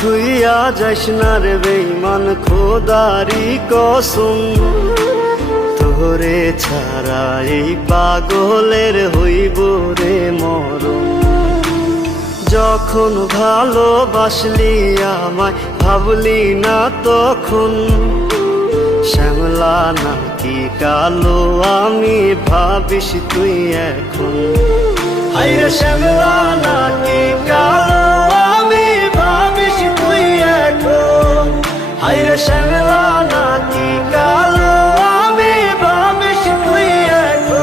থুইয়া যাস না রে বেঈমান, খোদারি কসম। তোরে ছাড়া এই পাগলের হইব রে মরণ। যখন ভালোবাসলি আমায় ভাবলি না তখন, শ্যামলা নাকি কালো আমি ভাবিস তুই এখন। হায়রে শ্যামলা নাকি কালো আমি ভাবিস তুই এখন। হায়রে শ্যামলা নাকি কালো আমি ভাবিস তুই এখন।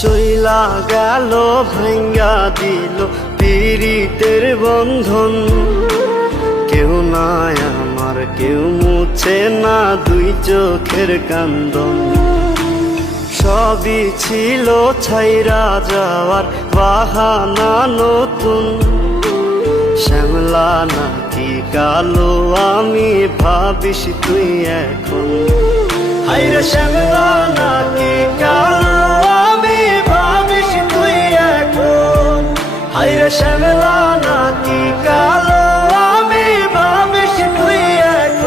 চইলা গেল ভাঙ্গা দিল পীড়িতের বন্ধন। কেউ নাই আমার, কেউ মুছে না দুই চোখের কান্দন। সবই ছিল ছাইরা যাওয়ার বাহানা নতুন। শ্যামলা নাকি কালো আমি ভাবিস তুই এখন। হায়রে শ্যামলা নাকি কালো আমি ভাবিস তুই এখন। হায়রে শ্যামলা নাকি কালো আমি ভাবিস তুই এখন।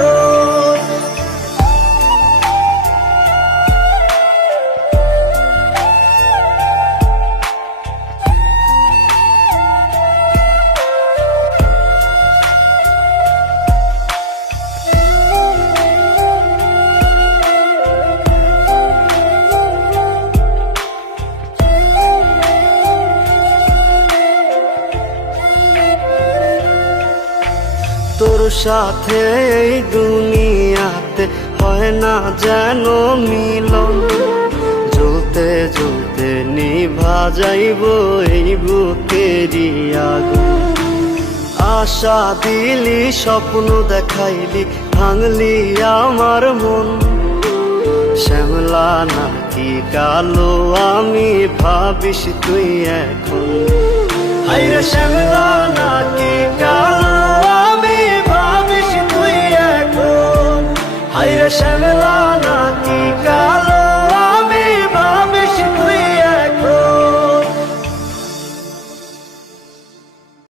তোর সাথে এই দুনিয়াতে হয় না যেন মিলন। জ্বলতে জ্বলতে নিভা যাইব এই বুকেরই আগুন। আশা দিলি, স্বপ্ন দেখাইলি, ভাঙলি আমার মন। শ্যামলা নাকি কালো আমি ভাবিস তুই এখন। হায়রে শ্যামলা